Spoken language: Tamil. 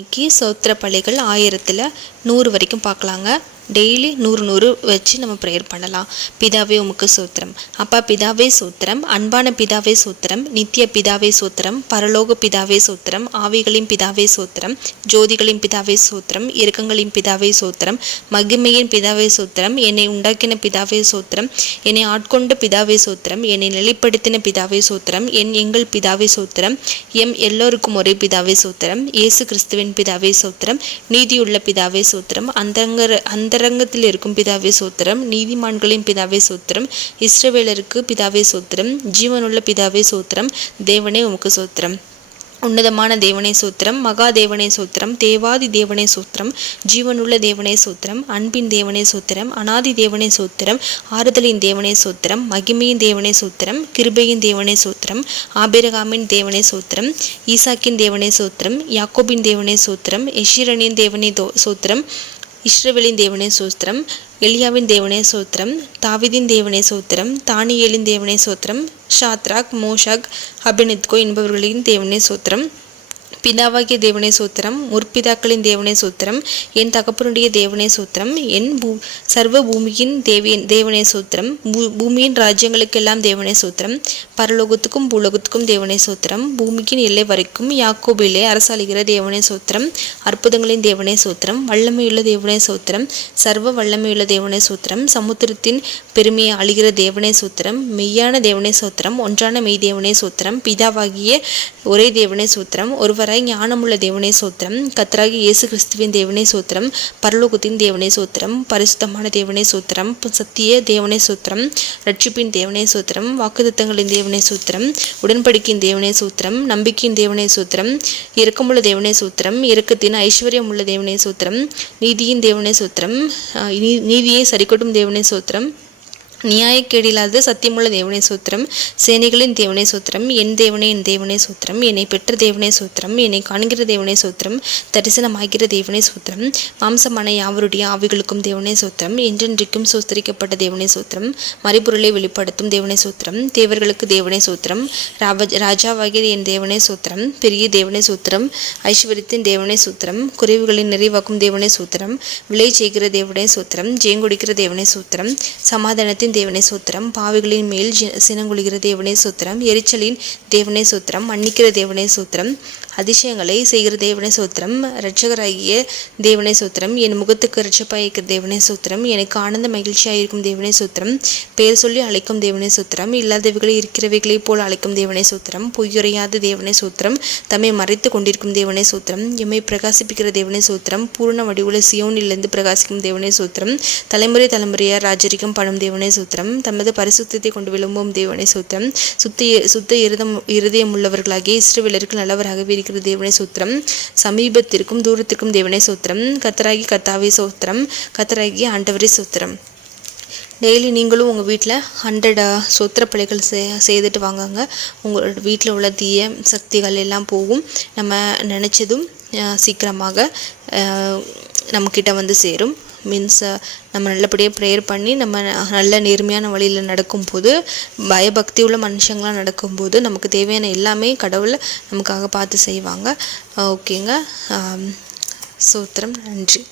இன்னைக்கு சோத்திர பலிகள் 1000ல் 100 வரைக்கும் பார்க்கலாங்க. டெய்லி 100 வச்சு நம்ம ப்ரேயர் பண்ணலாம். பிதாவே உமக்கு சோத்திரம். அப்பா பிதாவே சோத்திரம், அன்பான பிதாவே சோத்திரம், நித்திய பிதாவே சோத்திரம், பரலோக பிதாவே சோத்திரம், ஆவிகளின் பிதாவே சோத்திரம், ஜோதிகளின் பிதாவே சோத்திரம், இரக்கங்களின் பிதாவே சோத்திரம், மகிமையின் பிதாவே சோத்திரம், என்னை உண்டாக்கின பிதாவே சோத்திரம், என்னை ஆட்கொண்ட பிதாவே சோத்திரம், என்னை நிலைப்படுத்தின பிதாவே சோத்திரம், எங்கள் பிதாவே சோத்திரம், எல்லோருக்கும் ஒரே பிதாவே சோத்திரம், இயேசு கிறிஸ்துவின் பிதாவே சோத்திரம், நீதியுள்ள பிதாவே சோத்திரம், அந்தரங்கத்தில் இருக்கும் பிதாவே சோத்திரம், நீதிமான்களின் பிதாவே சோத்திரம், இஸ்ரவேலருக்கு பிதாவே சோத்திரம், ஜீவனுள்ள பிதாவே சோத்திரம், தேவனே உமக்கு சோத்திரம். உன்னதமான தேவனே சோத்திரம், மகா தேவனே சோத்திரம், தேவாதி தேவனே சோத்திரம், ஜீவனுள்ள தேவனே சோத்திரம், அன்பின் தேவனே சோத்திரம், அனாதி தேவனே சோத்திரம், ஆறுதலின் தேவனே சோத்திரம், மகிமையின் தேவனே சோத்திரம், கிருபையின் தேவனே சோத்திரம், ஆபிரகாமின் தேவனே சோத்திரம், ஈசாக்கின் தேவனே சோத்திரம், யாக்கோபின் தேவனே சோத்திரம், எஷிரனின் தேவனே சோத்திரம், இஸ்ரவேலின் தேவனே சோத்திரம், எலியாவின் தேவனே சோத்திரம், தாவீதின் தேவனே சோத்திரம், தானியேலின் தேவனே சோத்திரம், ஷாத்ராக், மோஷாக், அபேத்நேகோ என்பவர்களின் தேவனே சோத்திரம், பிதாவாகிய தேவனே சோத்திரம், முற்பிதாக்களின் தேவனே சோத்திரம், என் தகப்பனுடைய தேவனே சோத்திரம், என் சர்வ பூமியின் தேவனே சோத்திரம், பூமியின் ராஜ்யங்களுக்கெல்லாம் தேவனே சோத்திரம், பரலோகத்துக்கும் பூலோகத்துக்கும் தேவனே சோத்திரம், பூமியின் எல்லை வரைக்கும் யாக்கோபிலே அரசாளுகிற தேவனே சோத்திரம், அற்புதங்களின் தேவனே சோத்திரம், வல்லமையுள்ள தேவனே சோத்திரம், சர்வ வல்லமையுள்ள தேவனே சோத்திரம், சமுத்திரத்தின் பெருமையை அழிகிற தேவனே சோத்திரம், மெய்யான தேவனே சோத்திரம், ஒன்றான மெய் தேவனே சோத்திரம், பிதாவாகிய ஒரே தேவனே சோத்திரம், ஒருவராய் ஞானமுள்ள தேவனே சோத்திரம், கர்த்தராகிய இயேசு கிறிஸ்துவின் தேவனே சோத்திரம், பரலோகத்தின் தேவனே சோத்திரம், பரிசுத்தமான தேவனே சோத்திரம், சத்திய தேவனே சோத்திரம், ரட்சிப்பின் தேவனே சோத்திரம், வாக்குத்தத்தங்களின் தேவனே சோத்திரம், உடன்படிக்கையின் தேவனே சோத்திரம், நம்பிக்கையின் தேவனே சோத்திரம், இரக்கமுள்ள தேவனே சோத்திரம், இரக்கத்தின் ஐஸ்வர்யம் உள்ள தேவனே சோத்திரம், நீதியின் தேவனே சோத்திரம், நீதியை சரிக்கட்டும் தேவனே சோத்திரம், நியாயக்கேடில்லாத சத்தியமுள்ள தேவனே சோத்திரம், சேனைகளின் தேவனே சோத்திரம், என் தேவனே சோத்திரம், என்னை பெற்ற தேவனே சோத்திரம், என்னை காண்கிற தேவனே சோத்திரம், தரிசனமாகிற தேவனே சோத்திரம், மாம்சமான யாவருடைய ஆவிகளுக்கும் தேவனே சோத்திரம், என்றென்றைக்கும் சோஸ்தரிக்கப்பட்ட தேவனே சோத்திரம், மறைபொருளை வெளிப்படுத்தும் தேவனே சோத்திரம், தேவர்களுக்கு தேவனே சோத்திரம், ராஜாவாகிய என் தேவனே சோத்திரம், பெரிய தேவனே சோத்திரம், ஐஸ்வர்யத்தின் தேவனே சோத்திரம், குறைவுகளின் நிறைவாக்கும் தேவனே சோத்திரம், விளை செய்கிற தேவனே சோத்திரம், ஜெயங்கொடிக்கிற தேவனே சோத்திரம், சமாதானத்தின் தேவனே சோத்திரம், பாவிகளின் மேல் சினங்குழுகிற தேவனே சோத்திரம், எரிச்சலின் தேவனே சோத்திரம், மன்னிக்கிற தேவனே சோத்திரம், அதிசயங்களை செய்கிற தேவனே சோத்திரம், இரட்சகராகிய தேவனே சோத்திரம், என் முகத்துக்கு இரட்சப்பாயிருக்கிற தேவனே சோத்திரம், எனக்கு ஆனந்த மகிழ்ச்சியாயிருக்கும் தேவனே சோத்திரம், பெயர் சொல்லி அழைக்கும் தேவனே சோத்திரம், இல்லாதவைகளை இருக்கிறவைகளை போல் அழைக்கும் தேவனே சோத்திரம், பொய்யுரையாத தேவனே சோத்திரம், தம்மை மறைத்து கொண்டிருக்கும் தேவனே சோத்திரம், எம்மை பிரகாசிப்பிக்கிற தேவனே சோத்திரம், பூரண வடிவுள்ள சியோனிலிருந்து பிரகாசிக்கும் தேவனே சோத்திரம், தலைமுறை தலைமுறையார் ராஜரிகம் படும் தேவனே சோத்திரம், தமது பரிசுத்தத்தை கொண்டு விளம்பும் தேவனே சோத்திரம், சுத்த இருதயம் உள்ளவர்களாகிய இஸ்ரவேலருக்கு நல்லவராகவே இருக்கிற தேவனே சோத்திரம், சமீபத்திற்கும் தூரத்திற்கும் தேவனே சோத்திரம், கர்த்தாவே சோத்திரம், கர்த்தராகிய ஆண்டவரே சோத்திரம். டெய்லி நீங்களும் உங்கள் வீட்டில் 100 சோத்திர பலிகள் செய்துட்டு வாங்கங்க. உங்களோட வீட்டில் உள்ள தீய சக்திகள் எல்லாம் போகும். நம்ம நினச்சதும் சீக்கிரமாக நம்மக்கிட்ட வந்து சேரும். மீன்ஸ் நம்ம நல்லபடியாக ப்ரேயர் பண்ணி நம்ம நல்ல நேர்மையான வழியில் நடக்கும்போது, பயபக்தி உள்ள மனுஷங்களாம் நடக்கும்போது நமக்கு தேவையான எல்லாமே கடவுளை நமக்காக பார்த்து செய்வாங்க. ஓகேங்க. சோத்திரம். நன்றி.